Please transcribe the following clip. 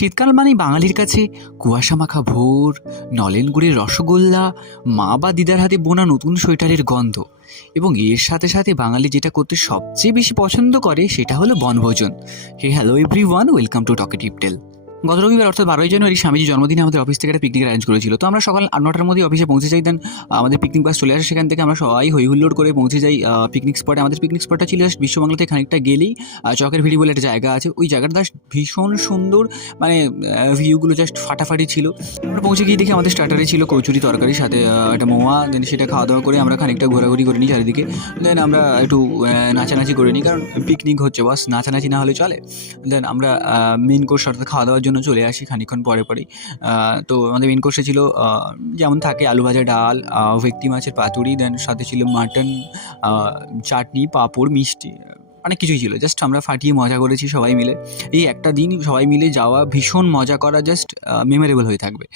শীতকাল মানেই বাঙালির কাছে কুয়াশা মাখা ভোর, নলেন গুড়ের রসগোল্লা, মা বা দিদার হাতে বোনা নতুন সোয়েটারের গন্ধ এবং এর সাথে সাথে বাঙালি যেটা করতে সবচেয়ে বেশি পছন্দ করে সেটা হলো বনভোজন। Hello everyone, welcome to Talkative Tale. গত রবিবার অর্থাৎ 12ই জানুয়ারি স্বামীজি জন্মদিনে আমাদের অফিস থেকে একটা পিকনিক অ্যারেঞ্জ করেছিল। তো আমরা সকাল 8-9টার মধ্যে অফিসে পৌঁছে যাই। দেন আমাদের পিকনিক বাস চলে আসে। সেখান থেকে আমরা সবাই হই হুল্লোড় করে পৌঁছে যাই পিকনিক স্পটে। আমাদের পিকনিক স্পটটা ছিল জাস্ট বিশ্ববাংলা থেকে খানিকটা গেলেই চকের ভিড়ি বলে একটা জায়গা আছে। ওই জায়গাটা জাস্ট ভীষণ সুন্দর, মানে ভিউগুলো জাস্ট ফাটাফাটি ছিল। আমরা পৌঁছে গিয়ে দেখি আমাদের স্টার্টারে ছিল কচুরি তরকারি, সাথে একটা মোয়া। দেন সেটা খাওয়া দাওয়া করে আমরা খানিকটা ঘোরাঘুরি করে নিই চারিদিকে। দেন আমরা একটু নাচানাচি করে নিই, কারণ পিকনিক হচ্ছে, বাস নাচানাচি না হলে চলে। দেন আমরা মেন কোর্স অর্থাৎ খাওয়া দাওয়ার জন্য চলে আসি খানিকক্ষণ পরেই। তো আমাদের মেন কোর্সে ছিল যেমন থাকে আলু ভাজা, ডাল, ভেটকি মাছের পাতুরি, দেন সাথে ছিল মাটন, চাটনি, পাঁপড়, মিষ্টি, অনেক কিছুই ছিল। জাস্ট আমরা ফাটিয়ে মজা করেছি সবাই মিলে। এই একটা দিন সবাই মিলে যাওয়া, ভীষণ মজা করা, জাস্ট মেমোরেবল হয়ে থাকবে।